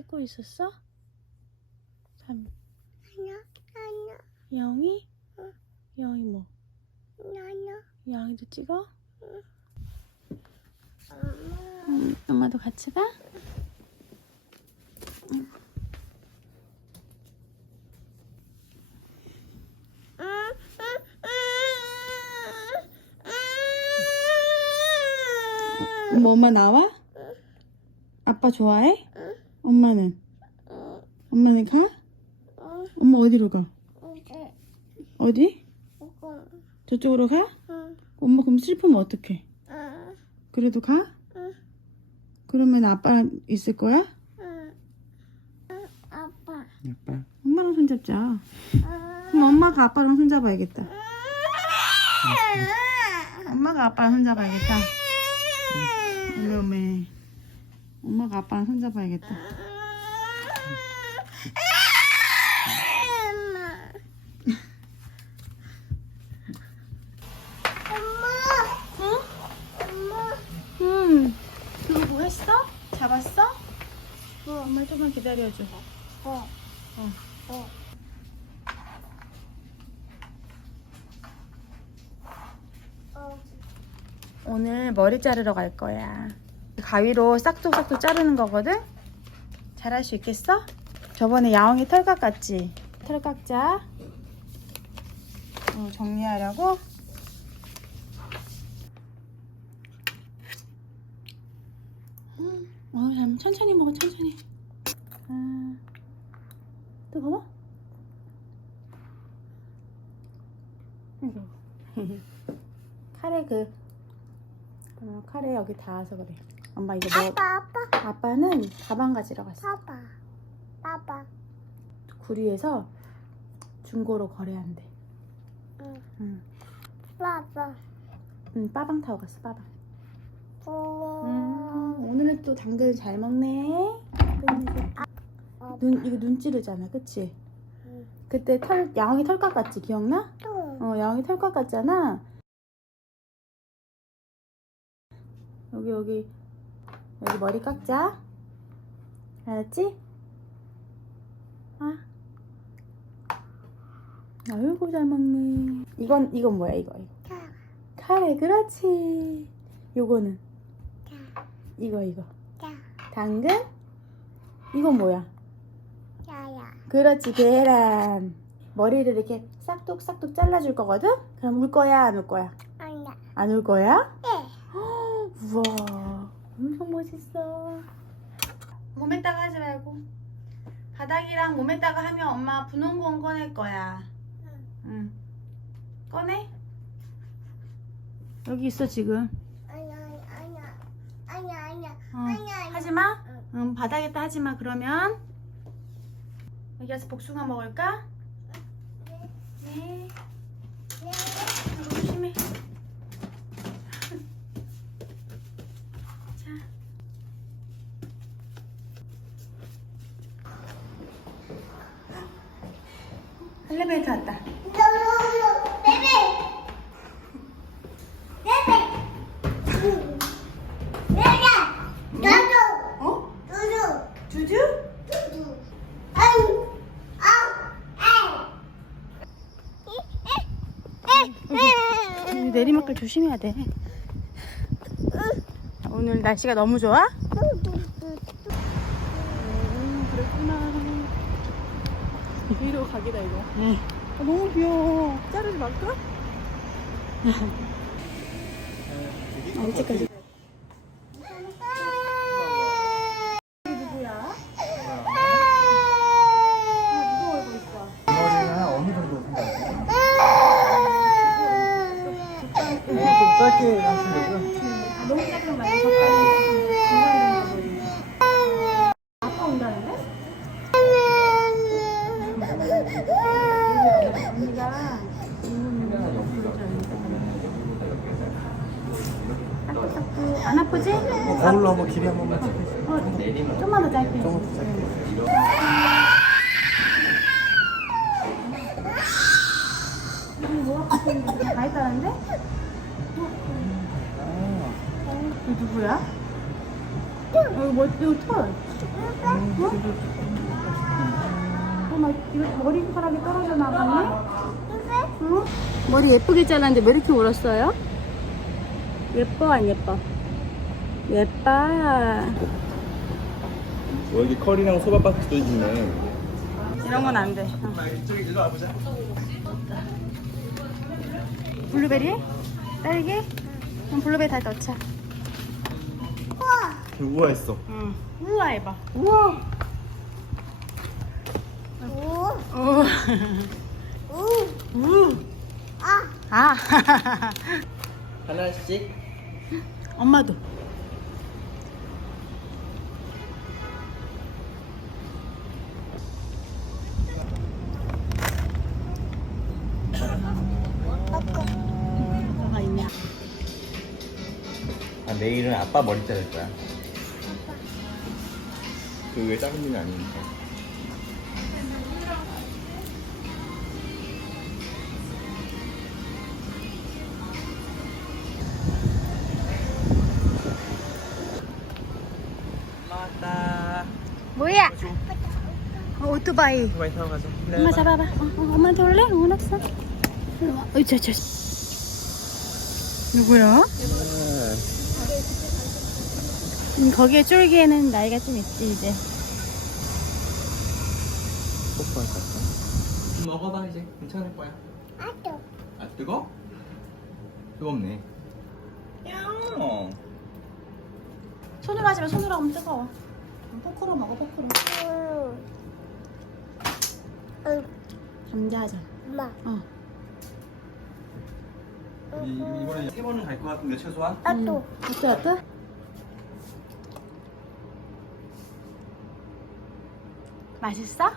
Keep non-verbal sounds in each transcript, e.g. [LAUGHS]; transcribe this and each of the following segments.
찍고 있었어? 삼, 아니야. 아니야. 영희? 응. 영희 뭐? 아니야. 영희도 찍어? 엄마. 응, 엄마도 같이 가? 응. 뭐 엄마 나와? 아빠 좋아해? 엄마는? 엄마는 가? 엄마 어디로 가? 어디? 저쪽으로 가? 응. 엄마 그럼 슬프면 어떡해? 응. 그래도 가? 응. 그러면 아빠랑 있을 거야? 응. 아빠. 아빠 엄마랑 손잡자 응. 그럼 엄마가 아빠랑 손잡아야겠다 엄마가 아빠랑 손잡아야겠다 어메 엄마가 아빠랑 손잡아야겠다 엄마. 엄마. 응 그거 뭐 했어? 잡았어? 어 엄마 조금만 기다려줘 어. 어. 어. 어. 오늘 머리 자르러 갈 거야. 가위로 싹둑싹둑 자르는 거거든? 잘할 수 있겠어? 저번에 야옹이 털 깎았지? 털 깎자. 어, 정리하려고. 음, 어, 잘, 천천히 먹어, 천천히. 아, 뜨거워? 카레 그 어, 카레 여기 닿아서 그래. 엄마 이거 뭐? 아빠 아빠. 아빠는 가방 가지러 갔어. 아빠. 아빠. 구리에서 중고로 거래한대. 응. 응. 아빠. 응, 빠방 타고 갔어. 빠방. 어. 음, 오늘은 또 당근 잘 먹네. 눈 이거 눈 찌르잖아, 그치? 응. 그때 털 야옹이 털 깎았지, 기억나? 또. 어, 야옹이 털 깎았잖아. 여기 여기 여기 머리 깎자. 알았지? 아. 아이고 잘 먹네. 이건 이건 뭐야 이거? 카레 그렇지. 요거는 자. 이거 이거. 자. 당근? 이건 뭐야? 그렇지 계란. 머리를 이렇게 싹둑싹둑 잘라줄 거거든? 그럼 울 거야 안 울 거야? 아니야. 안 울 거야? 네. [GASPS] 우와 엄청 멋있어 몸에다가 하지 말고 바닥이랑 몸에다가 하면 엄마 분홍 공 꺼낼 거야 응 꺼내 여기 있어 지금 아니야 아니야. 아니야 아니야. 어. 아니야 아니야. 하지마 응. 응 바닥에다 하지마 그러면 여기 와서 복숭아 먹을까? 네. 네 네. 아이고, 조심해 자 엘리베이터 왔다. 어? 주주? 에. 내리막길 조심해야 돼. 오늘 날씨가 너무 좋아? 음, 그랬구나. 뒤로 가기다 이거. 네. 아, 너무 귀여워. 자르지 말까? 언제까지? 뭐? 다 했다는데? 아, 이거 누구야? 어, 이거 뭐, 이거 털. 어? 어머, 이거 머리카락이 떨어져 나갔네? 응? 머리 예쁘게 잘랐는데 왜 이렇게 울었어요? 예뻐, 안 예뻐? 예뻐. 여기 컬이랑 소바박스도 있네. 이런 건 안 돼. 어. 이쪽에 일로 와보자. 블루베리? 딸기? 그럼 블루베리 다 넣자. 우아했어. 응. 우와 해봐. 우와. 오, 우. 우, 우. 아, 아. [LAUGHS] 하나씩. 엄마도. 내일은 아빠 머리 자를 거야. 그왜 작은 일이 아니니까. 나왔다. 뭐야? 어, 오토바이. 오토바이 타고 가자. 엄마 잡아봐. 어, 어, 엄마한테 올래? 원했어. 일로 와. 어이, 저, 저. 누구야? 음, 거기에 쫄기에는 나이가 좀 있지, 이제. 뽀뽀할 것 같아. 먹어봐 이제 괜찮을 거야. 아또, 아 뜨거? 뜨겁네. 야. 손으로 하지 마, 손으로 하면 뜨거워. 포크로 먹어, 포크로. 응, 응, 감자전. 엄마, 어. 이, 이번에 세 번은 갈 것 같은데 최소한. 나도, 어때, 어때? 맛있어?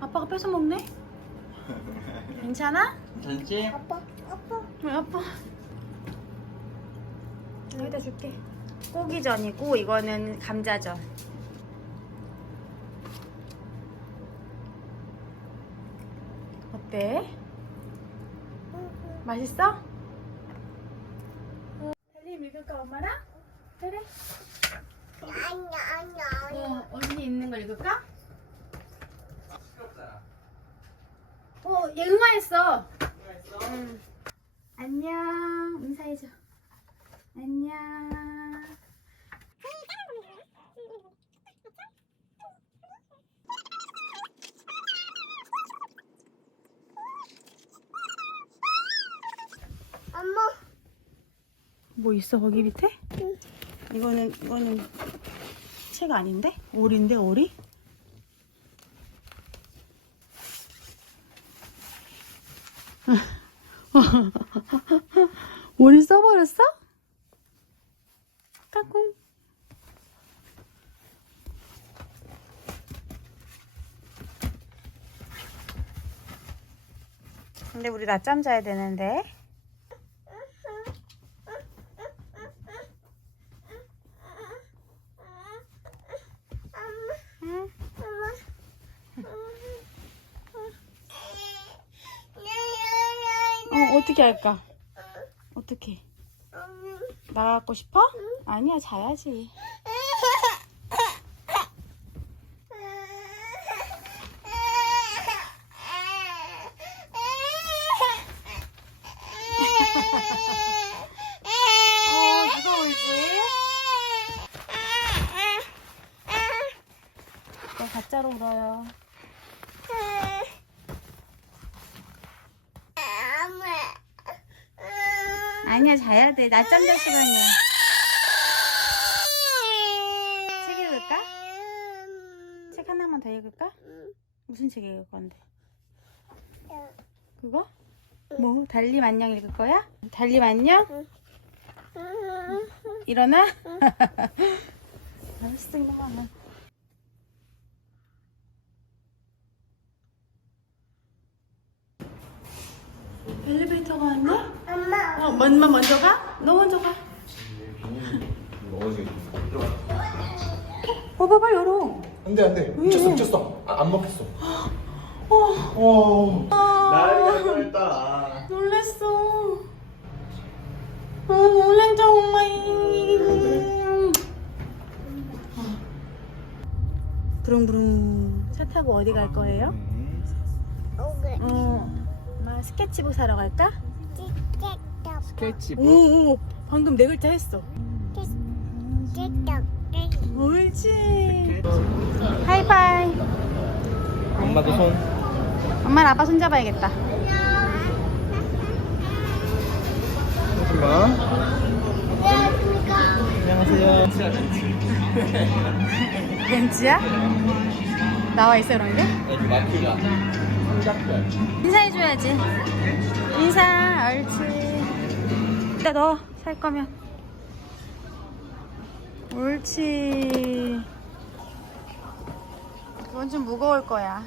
아빠가 뺏어 먹네? 괜찮아? 괜찮지? 아빠, 아빠, 왜 아빠? 여기다 줄게. 고기전이고 이거는 감자전. 어때? 맛있어? 달리 읽을까 엄마랑? 그래. 아니야, 아니야, 아니야. 어, 언니 읽는 거 읽을까? 어, 얘 응아했어. 응. 안녕. 인사해줘. 안녕. 엄마, 뭐 있어 거기 밑에? 이거는 이거는 책 아닌데? 오리인데 오리? [LAUGHS] 오리 써버렸어? 까꿍 근데 우리 낮잠 자야 되는데 응? 어 어떻게 할까? 어떻게? 나가고 싶어? 아니야 자야지 어 누가 울지? 너 가짜로 울어요 [LAUGHS] 아니야 자야 돼 낮잠 잘 시간이야 책 읽을까? 책 하나만 더 읽을까? 무슨 책 읽을 건데? 그거? 뭐? 달리 만냥 읽을 거야? 달리 만냥? 일어나? [LAUGHS] 일어나 엘리베이터가 왔네? 엄마, 어, 먼저 먼저 가? 너 먼저 가. 어, 봐봐 열어. 안돼 안돼. 미쳤어 미쳤어. 아, 안 먹혔어. 어, 오. 아, 난리가 뻔했다. 놀랬어. 아, 놀랬죠, 엄마. 부릉부릉. 차 타고 어디 갈 거예요? 오케이. 어. 엄마 스케치북 사러 갈까? 스케치북. 오, 오. 방금 네 글자 했어. 찌떡. 옳지. 하이파이. 엄마도 손. 엄마랑 아빠 손 잡아야겠다. 하지마. 안녕하세요. 벤츠야? 나와 있어 그런 게? 여기. 삼각별. 인사해줘야지. 인사, 옳지. 일단 넣어, 살 거면. 옳지. 그건 좀 무거울 거야.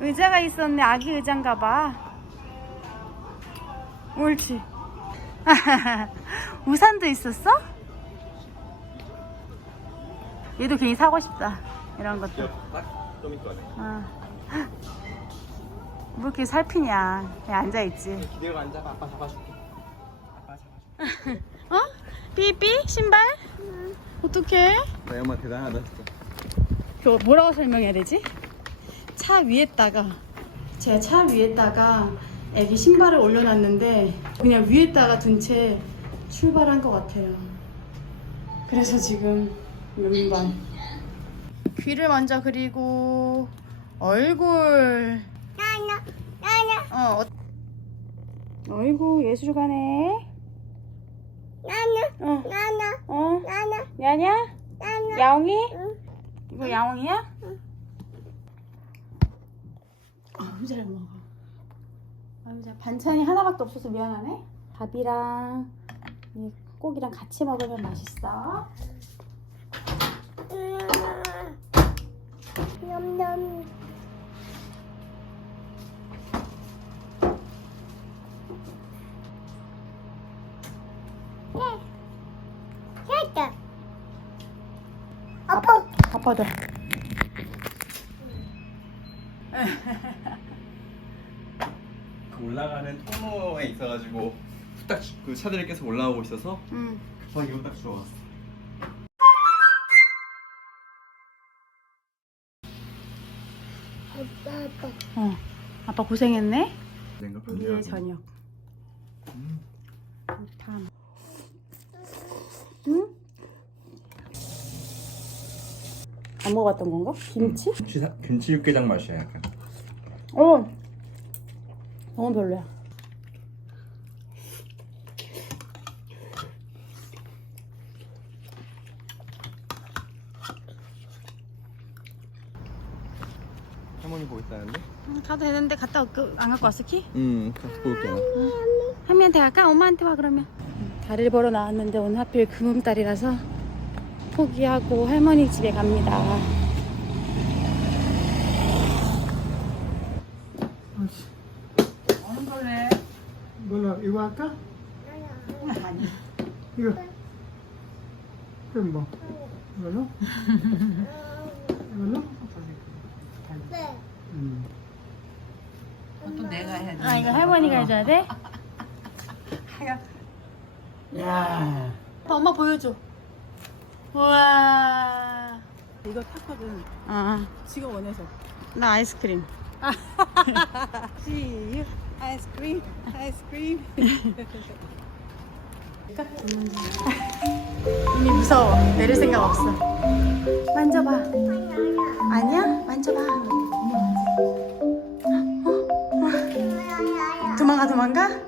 의자가 있었네. 아기 의자인가 봐. 옳지. [LAUGHS] 우산도 있었어? 얘도 괜히 사고 싶다. 이런 것도. 좀 이따. 아. 뭐 이렇게 살피냐. 그냥 앉아있지. 기대고 앉아봐. 아빠 잡아줄게. 아빠 잡아줄게. [LAUGHS] 어? 삐삐? 신발? 어떡해? 나 엄마 대단하다 진짜. 그거 뭐라고 설명해야 되지? 차 위에다가 제가 차 위에다가 애기 신발을 올려놨는데 그냥 위에다가 둔 채 출발한 것 같아요. 그래서 지금 눈반 귀를 먼저 그리고 얼굴 어 어- 어이구 예술가네 나나 어 나나 어 나나 야냐 나나. 야옹이 응. 이거 야옹이야? 아우 잘 먹어. 아우 잘 반찬이 하나밖에 없어서 미안하네. 밥이랑 이 고기랑 같이 먹으면 맛있어. 냠냠. 아빠. 아빠도. 그 올라가는 통로에 있어가지고 딱그 차들이 계속 올라오고 있어서 응. 급하게 이거 딱 주워왔어. 아빠 아빠. 어. 아빠 고생했네. 우리의 저녁. 음. 밤. 응? 안 먹어봤던 건가? 김치? 김치 사- 김치 육개장 맛이야 약간. 어. 너무 별로야. 할머니 보고 있다는데? 응, 가도 되는데 갔다 올게. 안 갖고 왔어 키? 응. 가서 볼게. 할미한테 갈까? 엄마한테 와 그러면 다리를 보러 나왔는데 오늘 하필 금음달이라서 포기하고 할머니 집에 갑니다 이걸로 이거 할까? 아니 이거 그럼 뭐 이걸로? 이걸로? 네. 음. 아 이거 할머니가 해줘야 돼? [LAUGHS] 야 엄마 보여줘 우와. 이거 탔거든 아, 지가 원해서. 나 아이스크림. [LAUGHS] You. 아이스크림 아이스크림. [LAUGHS] 이미 무서워. 내릴 생각 없어. 만져봐. 아니야? 만져봐. 어? 어? 도망가 도망가?